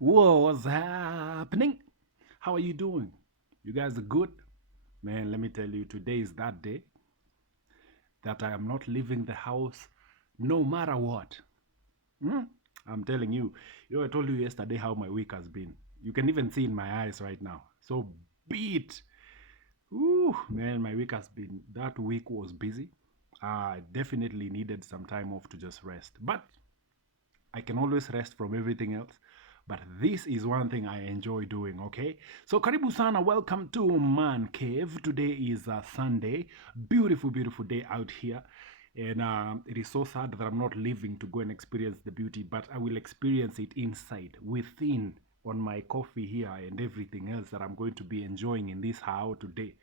Whoa, what's happening? How are you doing? You guys are good? Man, let me tell you, today is that day that I am not leaving the house no matter what. Hmm? I'm telling you. I told you yesterday how my week has been. You can even see in my eyes right now. So beat. Ooh, man, my week has been, that week was busy. I definitely needed some time off to just rest. But I can always rest from everything else. But this is one thing I enjoy doing, okay? So karibu sana, welcome to Man Cave. Today is Sunday. Beautiful, beautiful day out here. And it is so sad that I'm not living to go and experience the beauty, but I will experience it inside, within, on my coffee here and everything else that I'm going to be enjoying in this house today.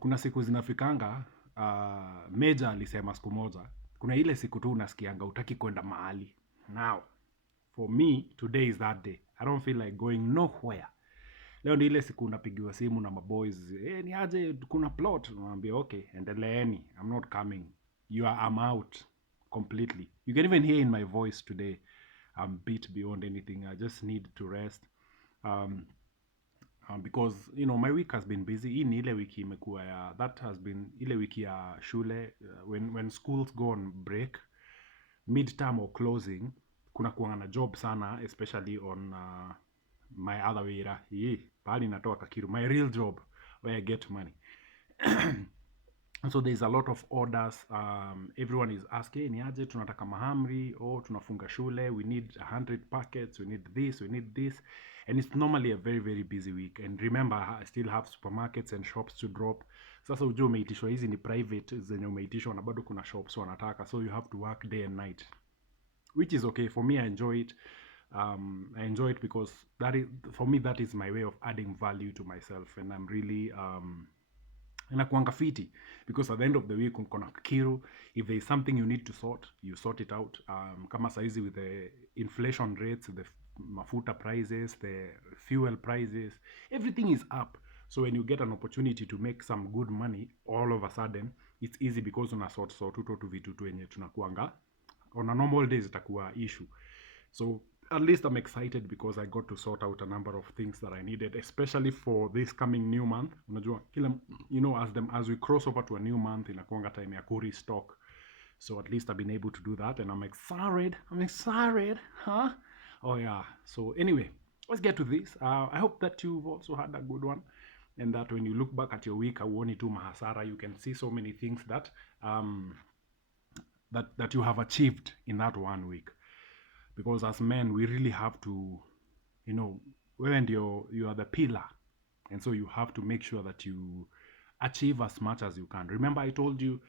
Kuna siku zinafikanga, Meja alisema siku moja, kuna ile siku tu unasikianga utaki kwenda mahali. Now, for me, today is that day. I don't feel like going nowhere. Leo ni ile siku unapigiwa simu na maboys, ni aje kuna plot, unamwambia okay, endeleeni, I'm not coming. I'm out completely. You can even hear in my voice today, I'm beat beyond anything. I just need to rest. Um, because my week has been busy. Hii ni ile wiki imekuwa ya, that has been ile wiki ya shule, when schools go on break, midterm or closing, kuna kuanga na job sana, especially on my other way ra pahali natoa kakiru, my real job where I get money. And so there's a lot of orders. Everyone is asking, ni aje tunataka mahamri, tunafunga shule, we need 100 packets, we need this, we need this. And it's normally a very, very busy week. And remember, I still have supermarkets and shops to drop. Sasa ujue umeitishwa, hizi ni private zenye umeitishwa na bado kuna shops wanataka. So you have to work day and night, which is okay. For me, I enjoy it. I enjoy it because for me, that is my way of adding value to myself. And I'm really... inakuanga fiti because at the end of the week uko na kiru. If there is something you need to sort, you sort it out. Kama saizi with the inflation rates, the mafuta prices, the fuel prices, everything is up. So when you get an opportunity to make some good money, all of a sudden it's easy because una sort tuto tu vitu tu enye tunakuanga on a normal days itakuwa issue. So at least I'm excited because I got to sort out a number of things that I needed, especially for this coming new month. Unajua kila as we cross over to a new month, inakuanga time ya restock. So at least I've been able to do that, and I'm excited. I'm excited, huh? Oh yeah. So anyway, let's get to this. I hope that you've also had a good one, and that when you look back at your week, auoni tu mahasara, you can see so many things that that you have achieved in that one week. Because as men, we really have to, when you are the pillar, and so you have to make sure that you achieve as much as you can. Remember, I told you,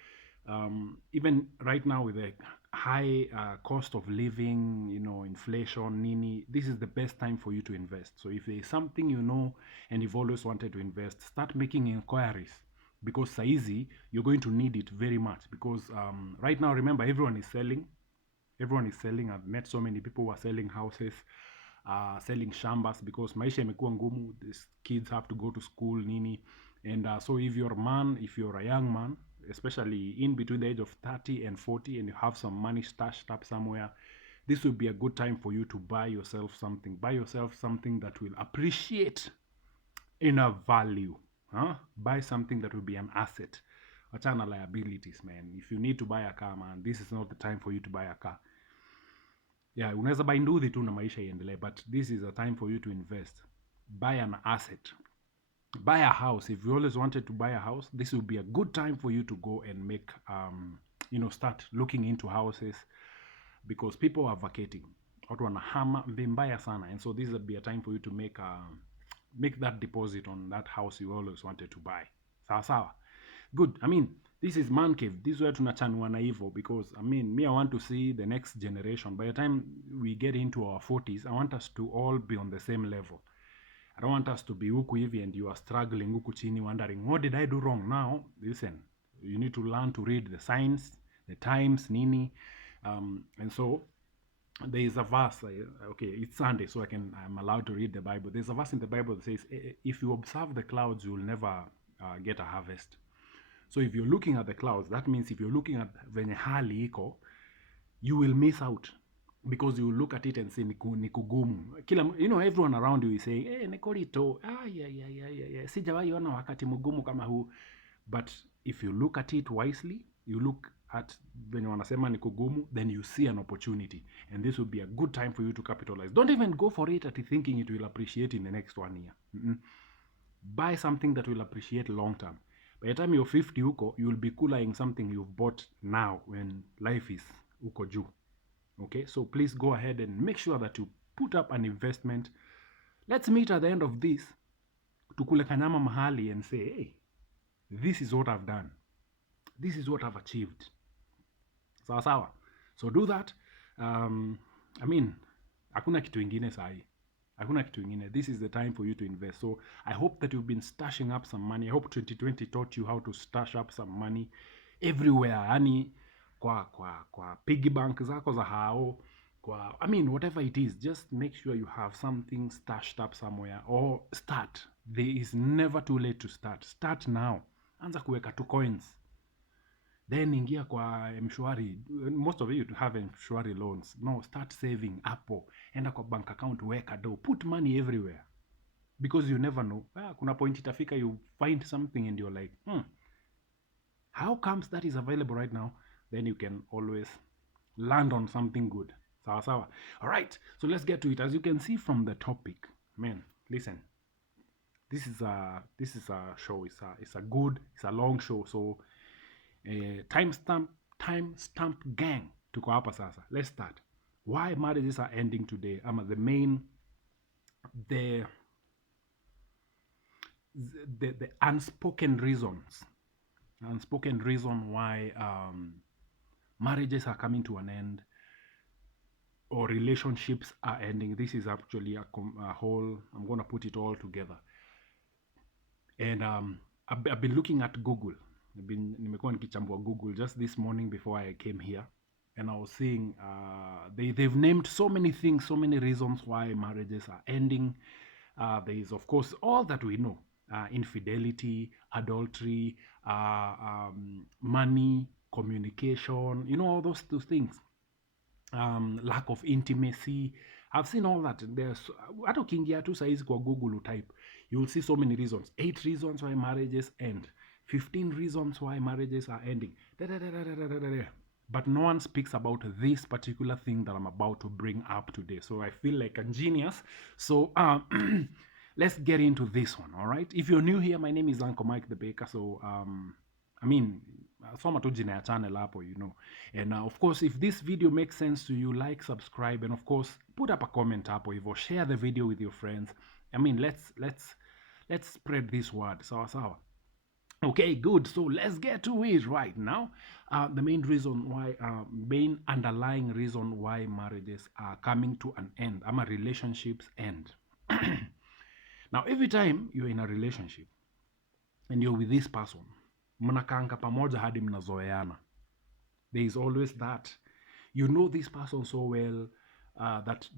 even right now with the high cost of living, inflation, nini, this is the best time for you to invest. So if there is something and you've always wanted to invest, start making inquiries, because saizi you're going to need it very much. Because right now, remember, everyone is selling. I've met so many people who are selling houses, selling shambas, because maisha imekuwa ngumu. These kids have to go to school nini. And so if you're a young man, especially in between the age of 30 and 40, and you have some money stashed up somewhere, this would be a good time for you to buy yourself something. Buy yourself something that will appreciate in a value. Buy something that will be an asset. Wachana liabilities, man. If you need to buy a car, man, this is not the time for you to buy a car. Yeah, unaweza buy nduthi tu na maisha iendelee, but this is a time for you to invest. Buy an asset. Buy a house. If you always wanted to buy a house, this will be a good time for you to go and make, start looking into houses, because people are vacating. Watu wanahama mbaya sana, and so this will be a time for you to make that deposit on that house you always wanted to buy. Sawa sawa. Good. I mean, this is Man Cave. This is where tunachanua na hivyo, because me, I want to see the next generation. By the time we get into our 40s, I want us to all be on the same level. I don't want us to be huku hivi and you are struggling huku chini, wondering, what did I do wrong? Now, listen, you need to learn to read the signs, the times, nini. And so there is a verse, okay, it's Sunday, so I'm allowed to read the Bible. There's a verse in the Bible that says, if you observe the clouds, you will never get a harvest. So if you're looking at the clouds, that means if you're looking at venye hali iko, you will miss out. because you look at it and say ni kugumu. Kila everyone around you is saying nikolito sijawahi ona wakati mgumu kama huu. But if you look at it wisely, you look at when wanasema ni kugumu, then you see an opportunity, and this will be a good time for you to capitalize. Don't even go for it at thinking it will appreciate in the next 1 year. Buy something that will appreciate long term. By the time you're 50 huko, you will be cooling something you've bought now when life is huko juu. Okay, so please go ahead and make sure that you put up an investment. Let's meet at the end of this, tukule kanyama mahali and say, hey, this is what I've done. This is what I've achieved. Sawa sawa. So do that. I mean, hakuna kitu ingine sahi. Hakuna kitu ingine. This is the time for you to invest. So I hope that you've been stashing up some money. I hope 2020 taught you how to stash up some money everywhere. Yani kwa piggy bank zako za hao, I mean, whatever it is, just make sure you have something stashed up somewhere, or start. There is never too late to start. Start now. Anza kuweka 2 coins. Then ingia kwa mshwari. Most of you have mshwari loans. No, start saving hapo. Enda kwa bank account, weka do. Put money everywhere. Because you never know. Kuna point itafika, you find something and you're like, how comes that is available right now? Then you can always land on something good. Sawa sawa. All right, so let's get to it. As you can see from the topic, man, listen. This is a show. It's a long show. So timestamp gang tuko hapa sasa. Let's start. Why marriages are ending today? The unspoken reasons. Unspoken reason why marriages are coming to an end, or relationships are ending. This is actually a whole, I'm going to put it all together. And I've been looking at Google. Nimekuwa nikichambua Google just this morning before I came here, and I was seeing they've named so many things, so many reasons why marriages are ending. There is, of course, all that we know: infidelity, adultery, money, communication, all those things. Lack of intimacy. I've seen all that. There's hata ukiingia tu saizi kwa Google type, you will see so many reasons. 8 reasons why marriages end. 15 reasons why marriages are ending. But no one speaks about this particular thing that I'm about to bring up today. So I feel like a genius. So let's get into this one, all right? If you're new here, my name is Uncle Mike the Baker. So soma tu jina ya channel hapo, and of course, if this video makes sense to you, like, subscribe, and of course put up a comment hapo hivyo. Share the video with your friends. I mean, let's spread this word. Sawa. Okay, good. So let's get to it right now. The main underlying reason why marriages are coming to an end, relationships end. Now, every time you're in a relationship and you're with this person, mnakaanga pamoja hadi mnazoeana. There is always that. You know this person so well that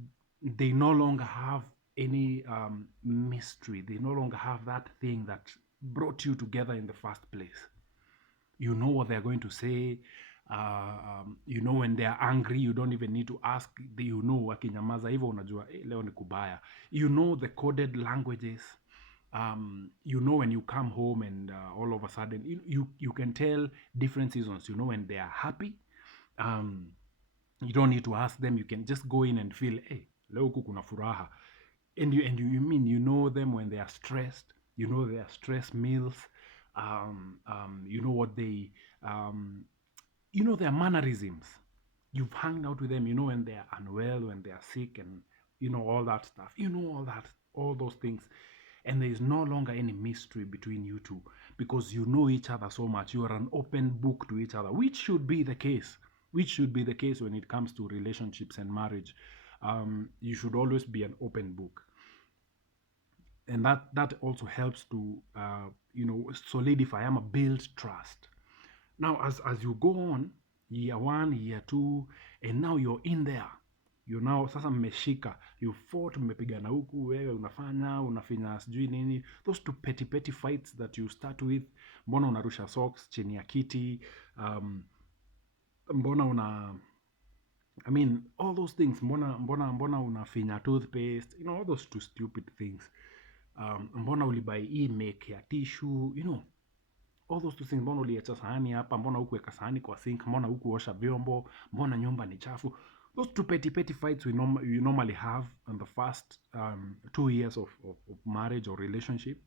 they no longer have any mystery. They no longer have that thing that brought you together in the first place. You know what they're going to say. When they're angry, you don't even need to ask. Wakinyamaza hivyo unajua leo ni kubaya. You know the coded languages. When you come home and all of a sudden you can tell different seasons. When they are happy, you don't need to ask them. You can just go in and feel, hey, leo kuna furaha. And you know them when they are stressed. Their stress meals. What they their mannerisms. You've hung out with them. When they are unwell, when they are sick, and all that stuff. All those things. And there is no longer any mystery between you two, because you know each other so much. You are an open book to each other, which should be the case. When it comes to relationships and marriage. You should always be an open book. And that also helps to solidify, build trust. Now, as you go on, year 1, year 2, and now you're in there. Now sasa mmeshika, you fought, mmepigana huku, wewe unafinya sijui nini, those two petty fights that you start with. Mbona unarusha socks chini ya kiti, mbona I mean, all those things, mbona unafinya toothpaste, all those two stupid things. Mbona ulibai hii make ya tissue, all those two things. Mbona uliacha sahani hapa, mbona hukuweka sahani kwa sink, mbona hukuosha vyombo, mbona nyumba ni chafu. Those two petty fights you normally have in the first 2 years of marriage or relationship,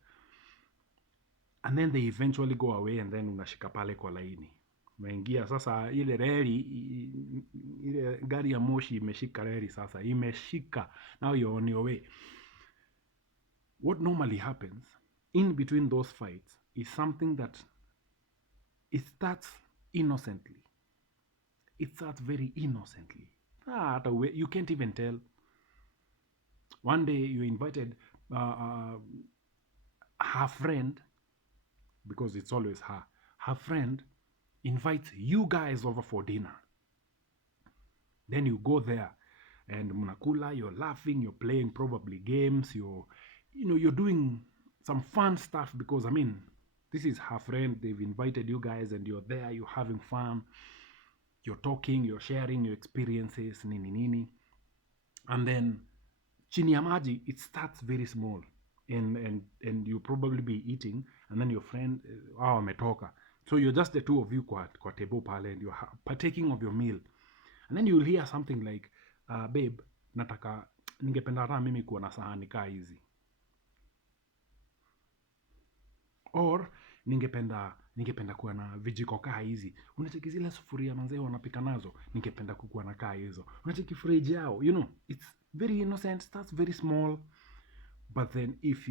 and then they eventually go away, and then unashika pale kwa laini. Umeingia sasa, ile reli, ile gari ya moshi imeshika reli sasa, imeshika. Now you're on your way. What normally happens in between those fights is something that it starts innocently. It starts very innocently. You can't even tell. One day you invited her friend, because it's always her friend invites you guys over for dinner. Then you go there and mnakula, you're laughing, you're playing probably games, you're doing some fun stuff, because I mean, this is her friend, they've invited you guys, and you're there, you're having fun, you're talking, you're sharing your experiences, nini nini. And then chini ya maji, it starts very small, and you probably be eating, and then your friend ametoka, so you're just the two of you kwa table pale, and you're partaking of your meal, and then you'll hear something like, babe, ningependa hata mimi kuwa na sahani kaa hizi, or ningependa kuwa na vijiko kaa hizi. Unacheki zile sufuria manzee wanapika nazo, ningependa kukuwa na kaa hizo. Unacheki fridge yao, it's very innocent, starts very small, but then if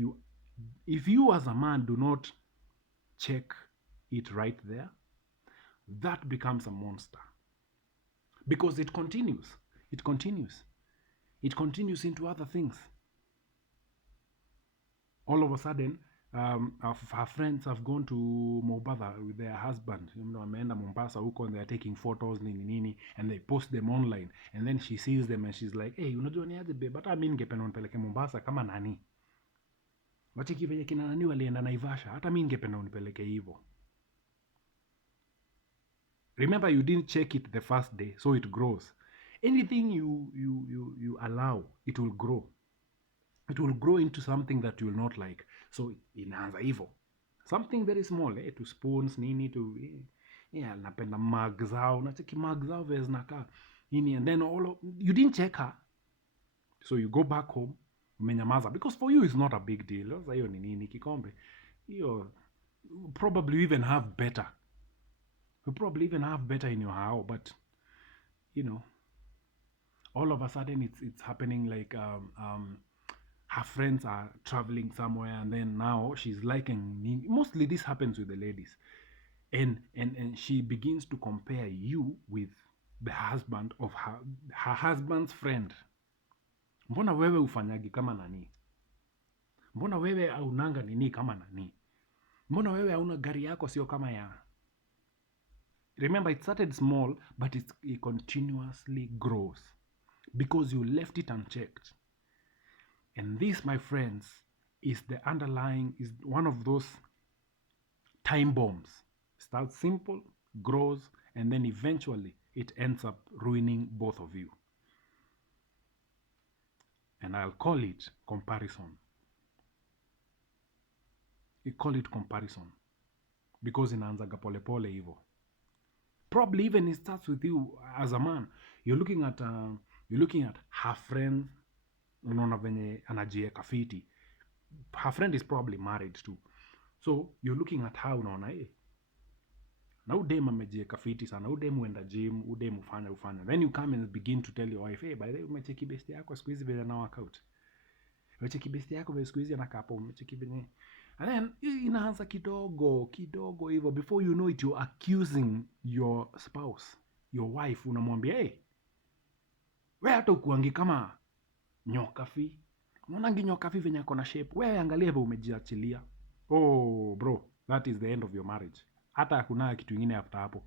you as a man do not check it right there, that becomes a monster, because it continues into other things. All of a sudden, her friends have gone to Mombasa with their husband. Wameenda Mombasa huko, and they are taking photos nini nini, and they post them online, and then she sees them and she's like, hey, unajua ni aje babe, hata mimi ningependa unipeleke Mombasa kama nani. Wacheki venye kina nani walienda Naivasha, hata mimi ningependa unipeleke hivyo. Remember, you didn't check it the first day, so it grows. Anything you allow, it will grow. It will grow into something that you will not like. So inaanza hivyo, something very small, to spoons nini, to napenda mug zao, nacheki mug zao vile zinakaa nini, and then you didn't check her, so you go back home umenyamaza, because for you it's not a big deal. Sasa hiyo ni nini, kikombe hiyo, probably you even have better. You probably even have better in your house, but all of a sudden it's happening like her friends are traveling somewhere, and then now she's liking, mostly this happens with the ladies, and she begins to compare you with the husband of her husband's friend. Mbona wewe ufanyagi kama nani? Mbona wewe aunanga nini kama nani? Mbona wewe hauna gari yako sio kama ya? Remember, it started small, but it continuously grows because you left it unchecked. And this, my friends, is one of those time bombs. Starts simple, grows, and then eventually it ends up ruining both of you. And I'll call it comparison. You call it comparison because inaanzaga pole pole hivyo. Probably even it starts with you as a man. You're looking at her friend, unaona venye anajieka fiti. Her friend is probably married too. So you're looking at her, unaona na udem amejieka fiti sana, udem uenda gym, udem ufanya. Then you come and begin to tell your wife, hey, by the way, umecheki besti yako siku hizi vile na workout. Umecheki besti yako vile siku hizi anakaa hapo, umecheki venye. And then inaanza kidogo hivyo, before you know it, you're accusing your spouse, your wife, unamwambia, hey, wewe hata ukuangi kama nyokafi. Unaonangi nyokafi venye ako na shape. Wewe angalia hivyo umejiachilia. Oh bro, that is the end of your marriage. Hata hakuna kitu kingine after hapo.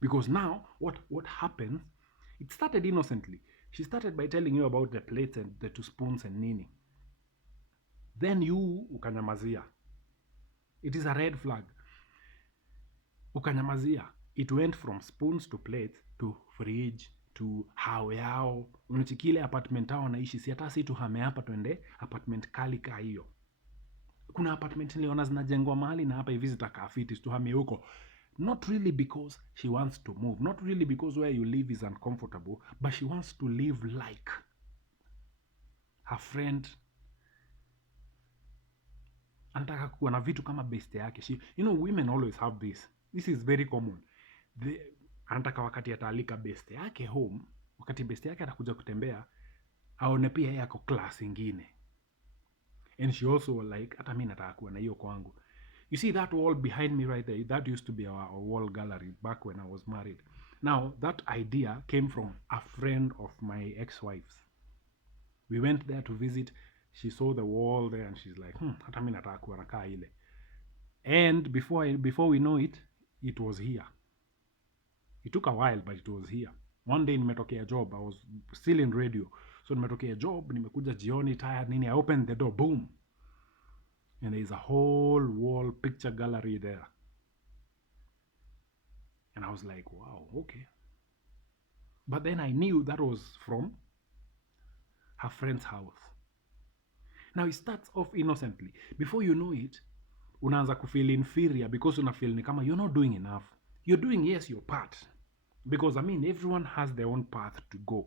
Because now what happens, it started innocently. She started by telling you about the plates and the 2 spoons and nini. Then you ukanyamazia. It is a red flag. Ukanyamazia. It went from spoons to plates to fridge to hao yao. Unachikile apartment hao wanaishi, si hata si tuhame hapa tuende apartment kali ka hiyo. Kuna apartment niliona zinajengwa mahali na hapa hivi zitakaa fiti, tuhame huko. Not really because she wants to move, not really because where you live is uncomfortable, but she wants to live like her friend. Anataka kuwa na vitu kama best yake. She, women always have this. This is very common. Anataka wakati ataalika best yake home, wakati best yake atakuja kutembea, aone pia yeye ako class ingine. And she also like, hata mimi nataka kuwa na hiyo kwangu. You see that wall behind me right there? That used to be our wall gallery back when I was married. Now, that idea came from a friend of my ex-wife's. We went there to visit. She saw the wall there and she's like, hata mimi nataka kuwa nakaa ile. And before we know it, it was here. It took a while, but it was here. One day nimetokea job. I was still in radio. So nimetokea job, nimekuja jioni, tired, nini. I opened the door, boom. And there's a whole wall picture gallery there. And I was like, wow, okay. But then I knew that was from her friend's house. Now it starts off innocently. Before you know it, unaanza kufeel inferior because unafeel ni kama you're not doing enough. You're doing, yes, your part. Because, everyone has their own path to go.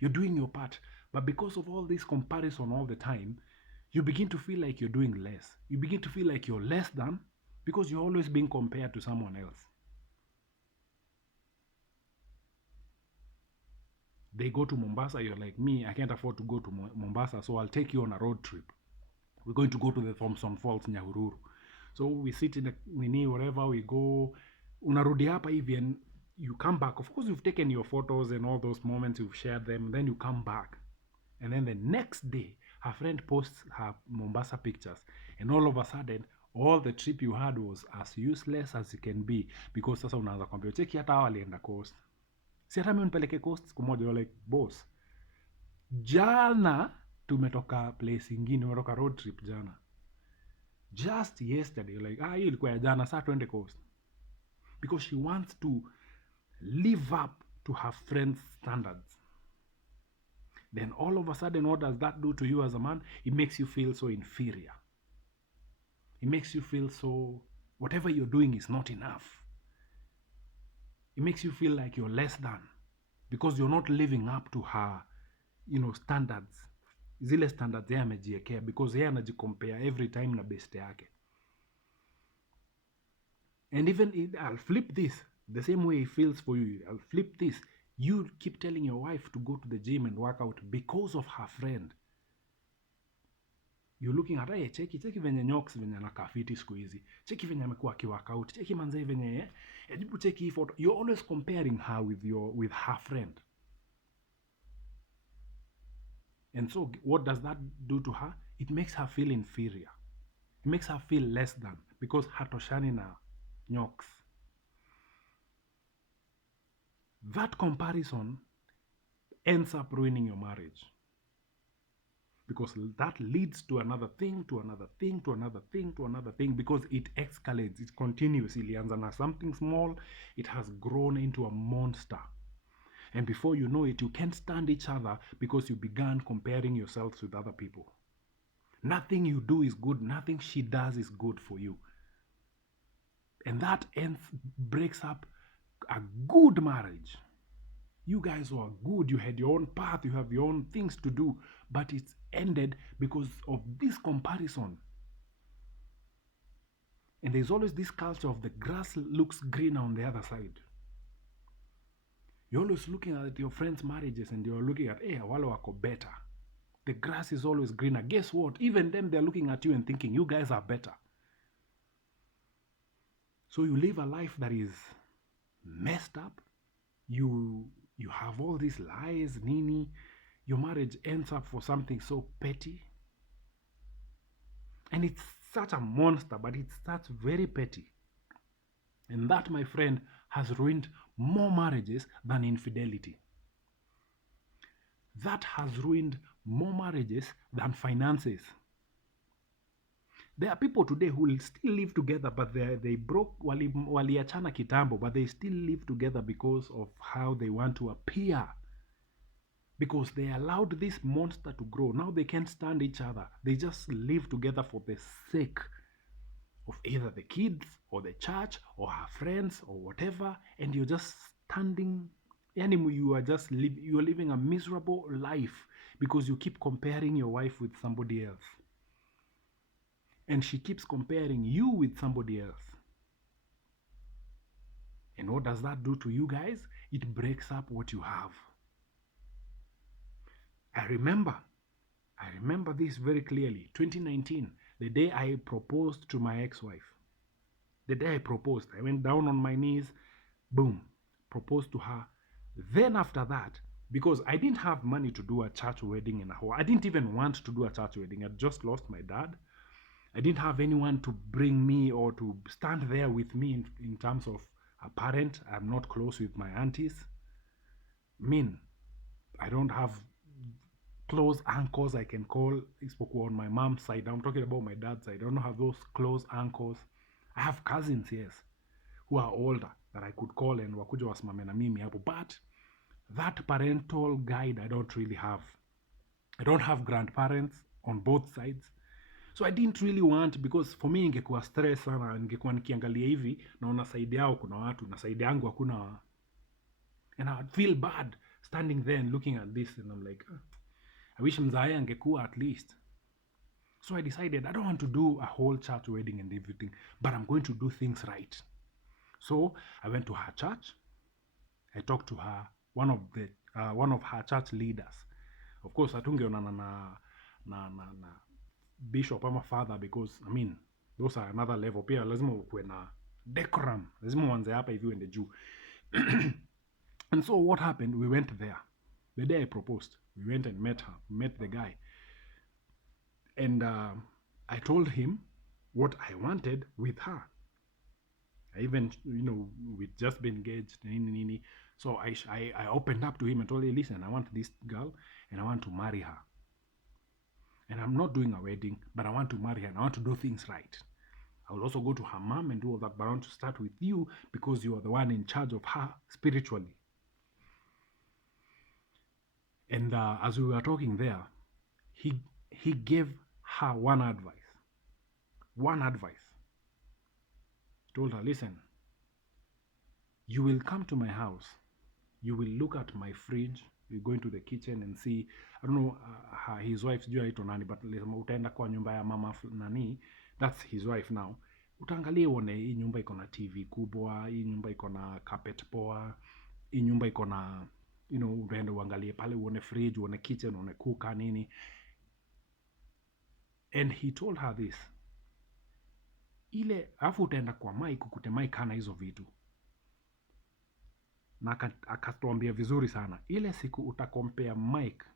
You're doing your part. But because of all this comparison all the time, you begin to feel like you're doing less. You begin to feel like you're less than because you're always being compared to someone else. They go to Mombasa, you're like, me, I can't afford to go to Mombasa, so I'll take you on a road trip. We're going to go to the Thompson Falls, Nyahururu. So we sit in a wherever we go. Unarudi hapa hivi and you come back. Of course, you've taken your photos and all those moments, you've shared them. Then you come back. And then the next day, her friend posts her Mombasa pictures. And all of a sudden, all the trip you had was as useless as it can be. Because sasa unaanza kwambia, cheki hata hawa alienda coast. Si hata mimi nipeleke coast siku moja. You're like, boss, jana tumetoka place ingine, tumetoka road trip jana. Just yesterday, you're like, hii ilikuwa ya jana, saa tuende coast. Because she wants to live up to her friend's standards. Then all of a sudden, what does that do to you as a man? It makes you feel so inferior. It makes you feel so, whatever you're doing is not enough. It makes you feel like you're less than because you're not living up to her, standards. Zile standards yeye amejiwekea because yeye anajicompare every time na best yake. And even I'll flip this the same way it feels for you. I'll flip this. You keep telling your wife to go to the gym and work out because of her friend. You're looking at, hey, cheki venye Nyox venye anakaa fiti siku hizi. Cheki venye amekuwa akiwork out. Cheki manze venye, hebu cheki hii photo. You're always comparing her with her friend. And so what does that do to her? It makes her feel inferior. It makes her feel less than because hatoshani na Nyox. That comparison ends up ruining your marriage. Because that leads to another thing, to another thing, to another thing, to another thing, because it escalates, it continues. Ilianza na something small, it has grown into a monster. And before you know it, you can't stand each other because you began comparing yourselves with other people. Nothing you do is good, nothing she does is good for you. And that breaks up a good marriage. You guys were good, you had your own path, you have your own things to do, but it's ended because of this comparison. And there's always this culture of the grass looks greener on the other side. You're always looking at your friends' marriages and you're looking at, hey, wale wako better. The grass is always greener. Guess what? Even them, they're looking at you and thinking, you guys are better. So you live a life that is messed up. You have all these lies, nini. Your marriage ends up for something so petty. And it's such a monster, but it starts very petty. And that, my friend, has ruined more marriages than infidelity. That has ruined more marriages than finances. There are people today who will still live together, but they broke, waliachana kitambo, but they still live together because of how they want to appear because they allowed this monster to grow. Now they can't stand each other. They just live together for the sake of either the kids or the church or her friends or whatever, and you're just standing. You are just you are living a miserable life because you keep comparing your wife with somebody else, and she keeps comparing you with somebody else. And what does that do to you guys? It breaks up what you have. I remember this very clearly. 2019, the day I proposed to my ex-wife. The day I proposed, I went down on my knees, boom, proposed to her. Then after that, because I didn't have money to do a church wedding in a hall, I didn't even want to do a church wedding. I just lost my dad. I didn't have anyone to bring me or to stand there with me in terms of a parent. I'm not close with my aunties. I mean, I don't have close uncles I can call. I spoke on my mom's side. I'm talking about my dad's side. I don't have those close uncles. I have cousins, yes, who are older that I could call and wakuja wasimame na mimi hapo. But that parental guide I don't really have. I don't have grandparents on both sides. So I didn't really want, because for me ingekuwa stress sana, ningekuwa nikiangalia hivi naona side yao kuna watu na side yangu hakuna, and I would feel bad standing there and looking at this, and I'm like, I wish mzae angekuwa at least. So I decided I don't want to do a whole church wedding and everything, but I'm going to do things right. So I went to her church. I talked to her, one of her church leaders. Of course, hatungeonana na bishop ama father, because I mean those are another level. Pia lazima ukuwe na decorum, lazima uanze hapa hivi uende juu. And so what happened? We went there. The day I proposed, we went and met the guy. And I told him what I wanted with her. I even, we'd just been engaged. So I opened up to him and told him, listen, I want this girl and I want to marry her. And I'm not doing a wedding, but I want to marry her and I want to do things right. I will also go to her mom and do all that, but I want to start with you because you are the one in charge of her spiritually. And as we were talking there, he gave her one advice. He told her, listen, you will come to my house, you will look at my fridge, you go into the kitchen and see, I don't know his wife's sijui aitwa nani, but utaenda kwa nyumba ya mama nani, that's his wife now. Utaangalia uone hii nyumba iko na TV kubwa, hii nyumba iko na carpet poa, hii nyumba iko na, utaenda uangalie pale uone fridge, uone kitchen, uone kuka nini. And he told her this, ile afu utaenda kwa Mike ukute Mike hana hizo vitu. Na akatuambia vizuri sana, ile siku utakompea Mike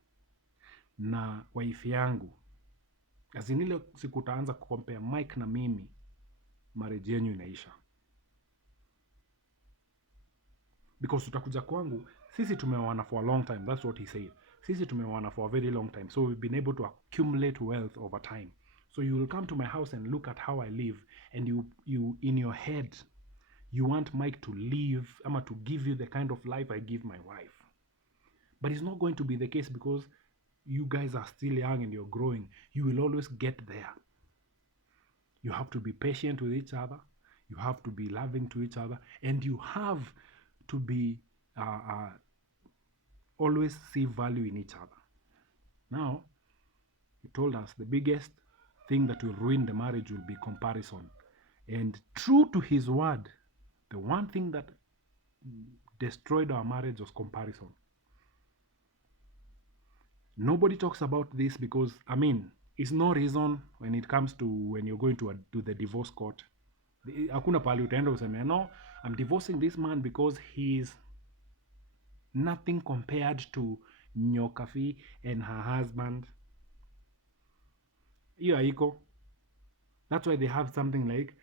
na wife yangu, azin ile siku utaanza kukompea Mike na mimi, marriage yenyu inaisha. Because utakuja kwangu, sisi tumeoana for a long time, that's what he said. Sisi tumeoana for a very long time, so we've been able to accumulate wealth over time. So you will come to my house and look at how I live, and you in your head, you want Mike to live, ama to give you the kind of life I give my wife. But it's not going to be the case because you guys are still young and you're growing. You will always get there. You have to be patient with each other. You have to be loving to each other. And you have to be always see value in each other. Now, he told us the biggest thing that will ruin the marriage will be comparison. And true to his word, the one thing that destroyed our marriage was comparison. Nobody talks about this because, I mean, it's no reason when it comes to when you're going to the divorce court. Hakuna pali utaenda useme, no, I'm divorcing this man because he's nothing compared to Nyokafi and her husband. Hiyo haiko. That's why they have something like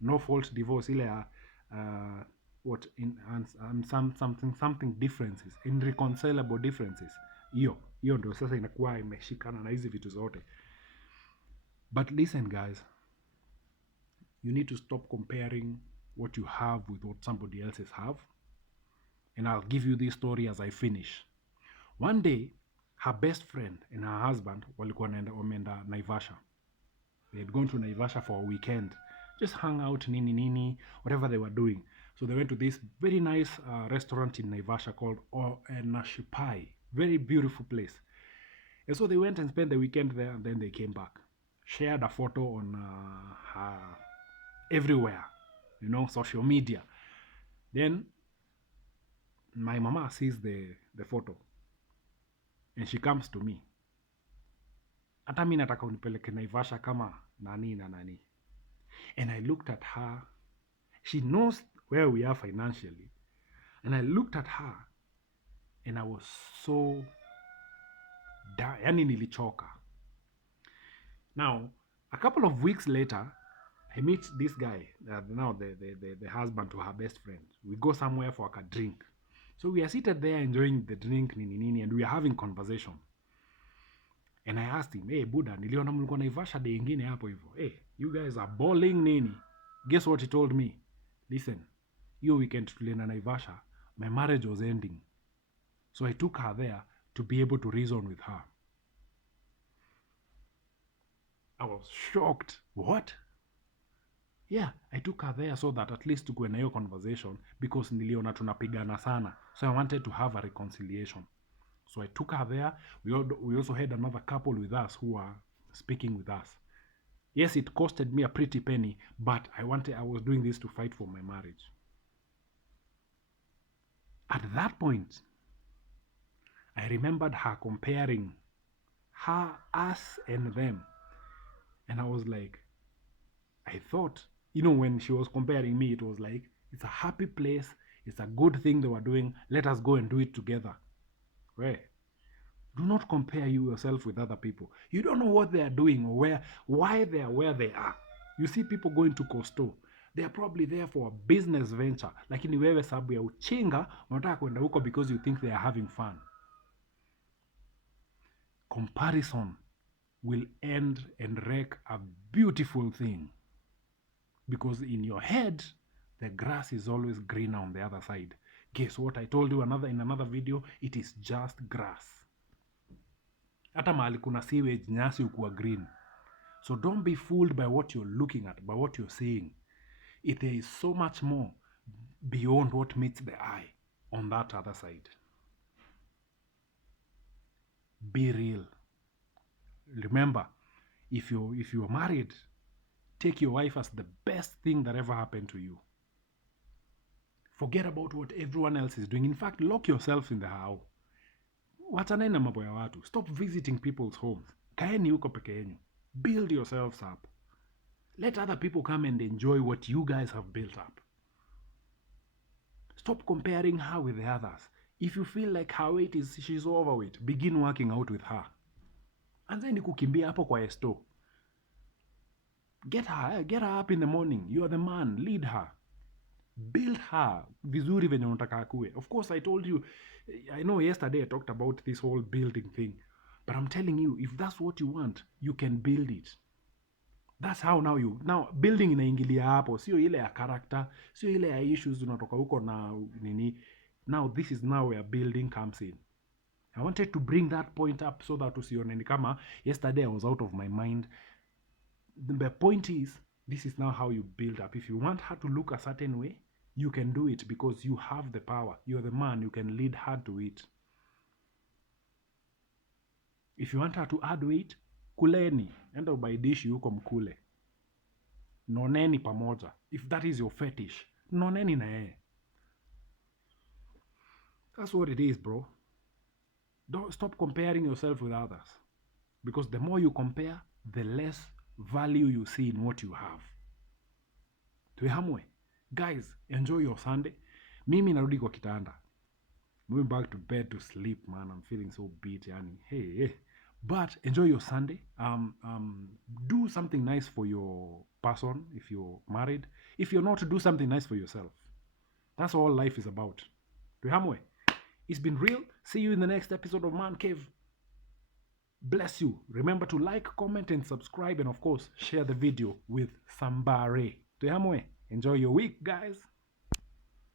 no fault divorce, ile what in something differences, irreconcilable differences. Hiyo ndio sasa inakuwa imeshikana na hizi vitu zote. But listen guys, you need to stop comparing what you have with what somebody else's have. and I'll give you this story as I finish. One day, her best friend and her husband walikuwa wameenda Naivasha. They had gone to Naivasha for a weekend, just hung out, nini nini, whatever they were doing. So they went to this very nice restaurant in Naivasha called Nashipai. Very beautiful place. And so they went and spent the weekend there, and then they came back. Shared a photo on her everywhere, social media. Then my mama sees the photo, and she comes to me. Hata mi nataka unipeleke Naivasha kama nani na nani. And I looked at her. She knows where we are financially. And I looked at her, and I was so yani nilichoka. Now, a couple of weeks later, I meet this guy, now the husband to her best friend. We go somewhere for a drink. So we are seated there enjoying the drink, nini nini, and we are having conversation. And I asked him, hey, Buddha, niliona mlikuwa Naivasha day ingine hapo hivyo. Hey, you guys are balling nini? Guess what he told me? Listen, hiyo weekend tulienda Naivasha, my marriage was ending. So I took her there to be able to reason with her. I was shocked. What? Yeah, I took her there so that at least tukuwe na hiyo conversation because niliona tunapigana sana. So I wanted to have a reconciliation. So I took her there. We also had another couple with us who were speaking with us. Yes, it costed me a pretty penny, but I was doing this to fight for my marriage. At that point, I remembered her comparing us and them. And I was like, I thought, when she was comparing me, it was like, it's a happy place. It's a good thing they were doing. Let us go and do it together. Where? Do not compare yourself with other people. You don't know what they are doing or why they are where they are. You see people going to Costo. They are probably there for a business venture. Lakini wewe sababu ya uchinga, unataka kwenda huko because you think they are having fun. Comparison will end and wreck a beautiful thing. Because in your head, the grass is always greener on the other side. Guess what? I told you in another video, it is just grass. Hata mahali kuna sewage, nyasi ukuwa green. So don't be fooled by what you're looking at, by what you're seeing. There is so much more beyond what meets the eye on that other side. Be real. Remember, if you're married, take your wife as the best thing that ever happened to you. Forget about what everyone else is doing. In fact, lock yourself in the house. Wachaneni na mambo ya watu. Stop visiting people's homes. Kaeni huko peke yenu. Build yourselves up. Let other people come and enjoy what you guys have built up. Stop comparing her with the others. If you feel like her weight she's overweight, begin working out with her. Anzeni kukimbia hapo kwa esto. Get her up in the morning. You are the man. Lead her. Build her vizuri venye unataka akue. Of course, I told you, I know yesterday I talked about this whole building thing, but I'm telling you, if that's what you want, you can build it. That's how now building inaingilia hapo, sio ile ya character, sio ile ya issues unatoka huko na nini. Now this is now where building comes in. I wanted to bring that point up so that usione ni kama yesterday I was out of my mind. The point is, this is now how you build up. If you want her to look a certain way, you can do it because you have the power. You're the man. You can lead her to it. If you want her to add weight, kuleni. Enda ubaidishi huko mkule. Noneni pamoja. If that is your fetish, noneni na yeye. That's what it is, bro. Don't stop comparing yourself with others. Because the more you compare, the less value you see in what you have. Tuihamwe. Guys, enjoy your Sunday. Mimi narudi kwa kitanda. Moving back to bed to sleep, man. I'm feeling so beat, yani. Hey. But enjoy your Sunday. Do something nice for your person if you're married. If you're not, do something nice for yourself. That's all life is about. Tuihamwe. It's been real. See you in the next episode of Man Cave. Bless you. Remember to like, comment, and subscribe. And of course, share the video with somebody. Tuihamwe. Enjoy your week, guys.